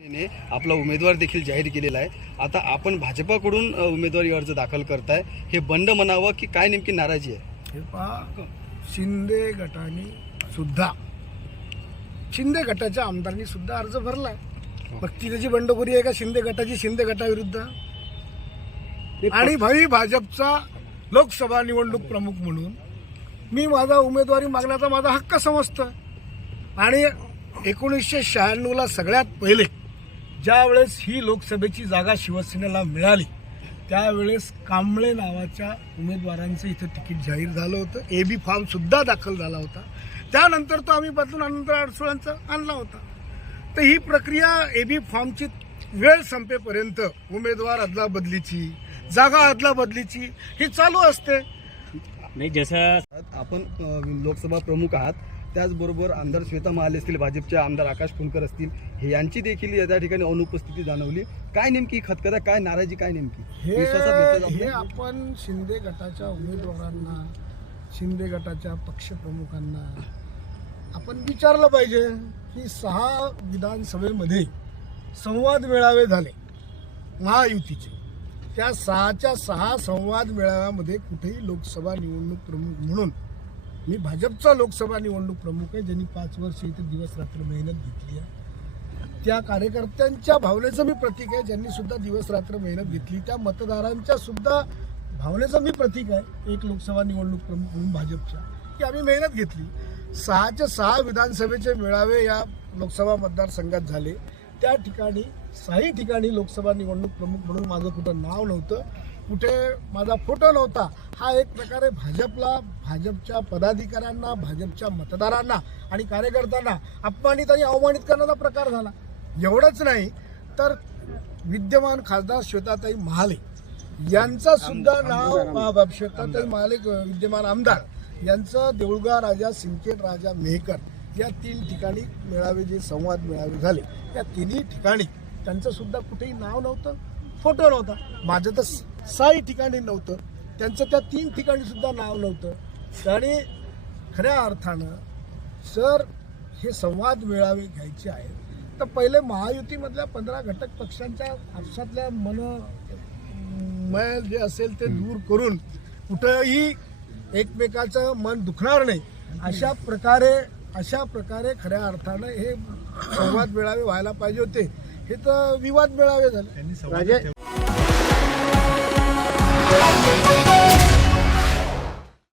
ने आपला उमेदवार देखील जाहीर केलेला आहे। आता आपण भाजपकडून उमेदवारी अर्ज दाखल करताय, हे बंड म्हणावं की काय नेमकी नाराजी आहे? हे पहा, शिंदे गटाने सुद्धा शिंदे गटाच्या आमदारांनी सुद्धा अर्ज भरला। मग ती त्याची बंडखोरी आहे का शिंदे गटाची? शिंदे गटाविरुद्ध आणि भाई भाजपचा लोकसभा निवडणूक प्रमुख म्हणून मी माझा उमेदवारी मागण्याचा माझा हक्क समजतो। आणि 1996ला सगळ्यात पहिले ज्या वेळेस ही लोकसभेची जागा शिवसेनेला मिळाली त्यावेळेस कांबळे नावाच्या उमेदवारांचं इथं तिकीट जाहीर झालं होतं। एबी फॉर्म सुद्धा दाखल झाला होता। त्यानंतर तो आम्ही बदलून अनंत अडसुळांचा आणला होता। तर ही प्रक्रिया एबी फॉर्मची वेळ संपेपर्यंत उमेदवार अदला बदलीची, जागा अदला बदलीची ही चालू असते। नाही, जसं आपण लोकसभा प्रमुख आहात त्याचबरोबर आमदार श्वेता महाले असतील, भाजपचे आमदार आकाश फुंडकर असतील, हे यांची देखील या ठिकाणी अनुपस्थिती जाणवली। काय नेमकी खतखता, काय नाराजी, काय नेमकी हे आपण शिंदे गटाच्या उमेदवारांना, शिंदे गटाच्या पक्षप्रमुखांना आपण विचारलं पाहिजे की 6 विधानसभेमध्ये संवाद मेळावे झाले महायुतीचे। त्या 6च्या 6 संवाद मेळाव्यामध्ये कुठेही लोकसभा निवडणूक प्रमुख म्हणून मी भाजपचा लोकसभा निवडणूक प्रमुख आहे, ज्यांनी 5 वर्ष इथे दिवस रात्र मेहनत घेतली आहे। त्या कार्यकर्त्यांच्या भावनेचं मी प्रतीक आहे, ज्यांनी सुद्धा दिवस रात्र मेहनत घेतली। त्या मतदारांच्या सुद्धा भावनेचं मी प्रतीक आहे, एक लोकसभा निवडणूक प्रमुख म्हणून भाजपच्या, की आम्ही मेहनत घेतली। 6च्या 6 विधानसभेचे मेळावे या लोकसभा मतदारसंघात झाले। त्या ठिकाणी 6 ठिकाणी लोकसभा निवडणूक प्रमुख म्हणून माझं कुठं नाव नव्हतं, कुठे माझा फोटो नव्हता। हा एक प्रकारे भाजपला, भाजपच्या पदाधिकाऱ्यांना, भाजपच्या मतदारांना आणि कार्यकर्त्यांना अपमानित आणि अवमानित करण्याचा प्रकार झाला। एवढंच नाही तर विद्यमान खासदार श्वेताताई महाले यांचा सुद्धा नाव, श्वेताताई महाले विद्यमान आमदार यांचं देऊळगाव राजा, सिंदखेड राजा, मेहकर या 3 ठिकाणी मेळावे, जे संवाद मेळावे झाले, त्या 3ही ठिकाणी त्यांचं सुद्धा कुठेही नाव नव्हतं, फोटो नव्हता। माझं तर 6 ठिकाणी नव्हतं, त्यांचं त्या 3 ठिकाणी सुद्धा नाव नव्हतं। आणि खऱ्या अर्थानं सर हे संवाद मेळावे घ्यायचे आहेत तर पहिले महायुतीमधल्या 15 घटक पक्षांच्या आपसातल्या मैल जे असेल ते दूर करून कुठंही एकमेकाचं मन दुखणार नाही अशा प्रकारे खऱ्या अर्थानं हे संवाद मेळावे व्हायला पाहिजे होते। हे तर विवाद मेळावे झाले।